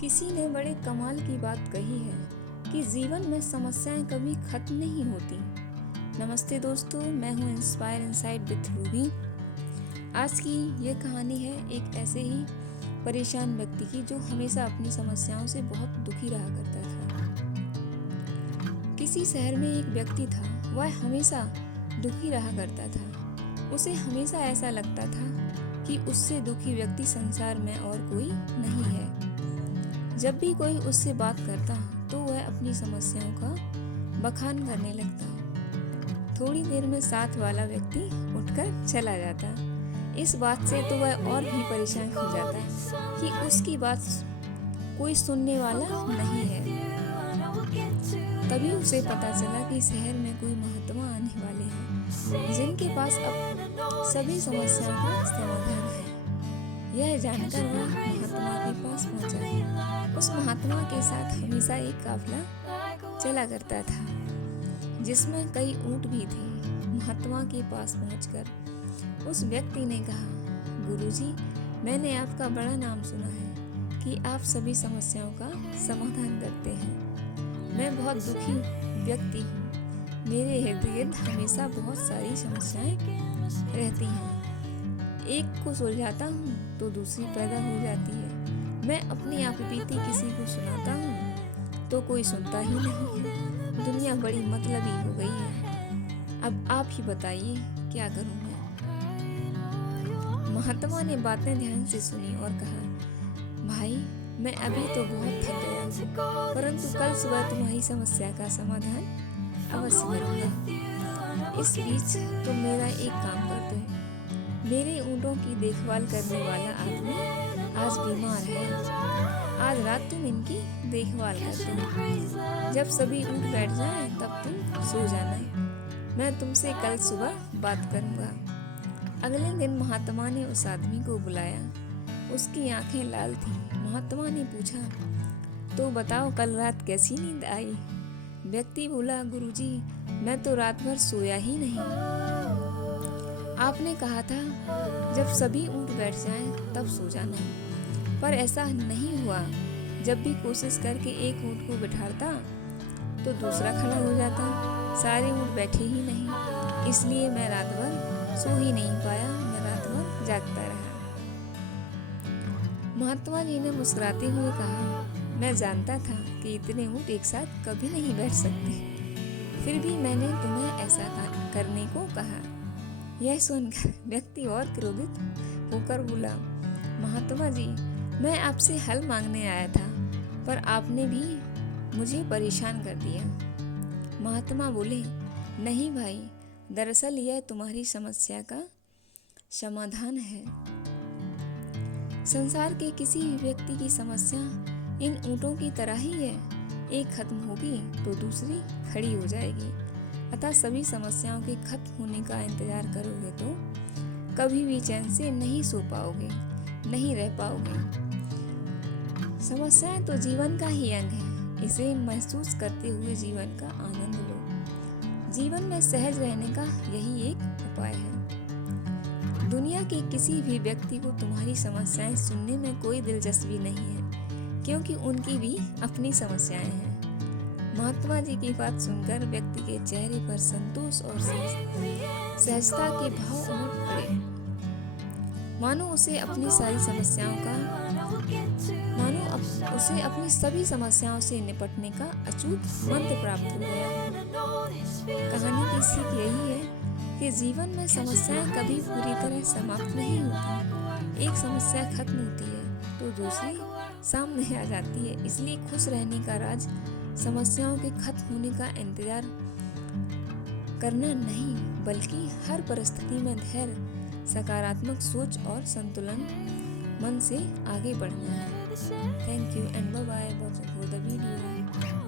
किसी ने बड़े कमाल की बात कही है कि जीवन में समस्याएं कभी खत्म नहीं होती। नमस्ते दोस्तों, मैं हूं इंस्पायर इनसाइड विथ रूबी। आज की ये कहानी है एक ऐसे ही परेशान व्यक्ति की जो हमेशा अपनी समस्याओं से बहुत दुखी रहा करता था। किसी शहर में एक व्यक्ति था, वह हमेशा दुखी रहा करता था। उसे हमेशा ऐसा लगता था कि उससे दुखी व्यक्ति संसार में और कोई नहीं है। जब भी कोई उससे बात करता तो वह अपनी समस्याओं का बखान करने लगता। थोड़ी देर में साथ वाला व्यक्ति उठकर चला जाता। इस बात से तो वह और भी परेशान हो जाता कि उसकी बात कोई सुनने वाला नहीं है। तभी उसे पता चला कि शहर में कोई महात्मा आने वाले हैं जिनके पास अब सभी समस्याओं का समाधान है। यह जानकर वह महात्मा के पास पहुंचा। उस महात्मा के साथ हमेशा एक काफिला चला करता था जिसमें कई ऊंट भी थे। महात्मा के पास पहुंचकर उस व्यक्ति ने कहा, गुरुजी, मैंने आपका बड़ा नाम सुना है कि आप सभी समस्याओं का समाधान करते हैं। मैं बहुत दुखी व्यक्ति हूँ। मेरे इर्द गिर्द हमेशा बहुत सारी समस्याएं रहती हैं। एक को सुलझाता हूँ तो दूसरी पैदा हो जाती है। मैं अपनी आप बीती किसी को सुनाता हूँ तो कोई सुनता ही नहीं है। दुनिया बड़ी मतलबी हो गई है। अब आप ही बताइए, क्या करूँ मैं? महात्मा ने बातें ध्यान से सुनी और कहा, भाई, मैं अभी तो बहुत थक गया हूँ, परंतु कल सुबह तुम्हारी समस्या का समाधान अवश्य करूँगा। इस बीच तुम मेरा एक काम कर दो। मेरे ऊँटों की देखभाल करने वाला आदमी आज बीमार है। आज रात तुम इनकी देखभाल कर दो। जब सभी ऊँट बैठ जाएं तब तुम सो जाना। मैं तुमसे कल सुबह बात करूँगा। अगले दिन महात्मा ने उस आदमी को बुलाया। उसकी आंखें लाल थीं। महात्मा ने पूछा, तो बताओ कल रात कैसी नींद आई? व्यक्ति बोला, गुरुजी, मैं तो रात भर सोया ही नहीं। आपने कहा था जब सभी ऊँट बैठ जाएं तब सो जाना, पर ऐसा नहीं हुआ। जब भी कोशिश करके एक ऊँट को बिठाता तो दूसरा खड़ा हो जाता। सारे ऊँट बैठे ही नहीं, इसलिए मैं रात भर सो ही नहीं पाया। मैं रात भर जागता रहा। महात्मा जी ने मुस्कुराते हुए कहा, मैं जानता था कि इतने ऊँट एक साथ कभी नहीं बैठ सकते, फिर भी मैंने तुम्हें ऐसा करने को कहा। यह सुनकर व्यक्ति और क्रोधित होकर बोला, महात्मा जी, मैं आपसे हल मांगने आया था, पर आपने भी मुझे परेशान कर दिया। महात्मा बोले, नहीं भाई, दरअसल यह तुम्हारी समस्या का समाधान है। संसार के किसी भी व्यक्ति की समस्या इन ऊँटों की तरह ही है। एक खत्म होगी तो दूसरी खड़ी हो जाएगी। अतः सभी समस्याओं के खत्म होने का इंतजार करोगे तो कभी भी चैन से नहीं सो पाओगे, नहीं रह पाओगे। समस्याएं तो जीवन का ही अंग है। इसे महसूस करते हुए जीवन का आनंद लो। जीवन में सहज रहने का यही एक उपाय है। दुनिया के किसी भी व्यक्ति को तुम्हारी समस्याएं सुनने में कोई दिलचस्पी नहीं है, क्योंकि उनकी भी अपनी समस्याएं हैं। महात्मा जी की बात सुनकर व्यक्ति के चेहरे पर संतोष और सहजता के भाव उमड़ पड़े। मानो उसे अपनी सभी समस्याओं से निपटने का अचूक मंत्र प्राप्त हो गया है। कहानी की सीख यही है कि जीवन में समस्याएं कभी पूरी तरह समाप्त नहीं होती। एक समस्या खत्म होती है तो दूसरी सामने आ जाती है। इसलिए खुश रहने का राज समस्याओं के खत्म होने का इंतजार करना नहीं, बल्कि हर परिस्थिति में धैर्य, सकारात्मक सोच और संतुलन मन से आगे बढ़ना है। Thank you and bye bye for the video.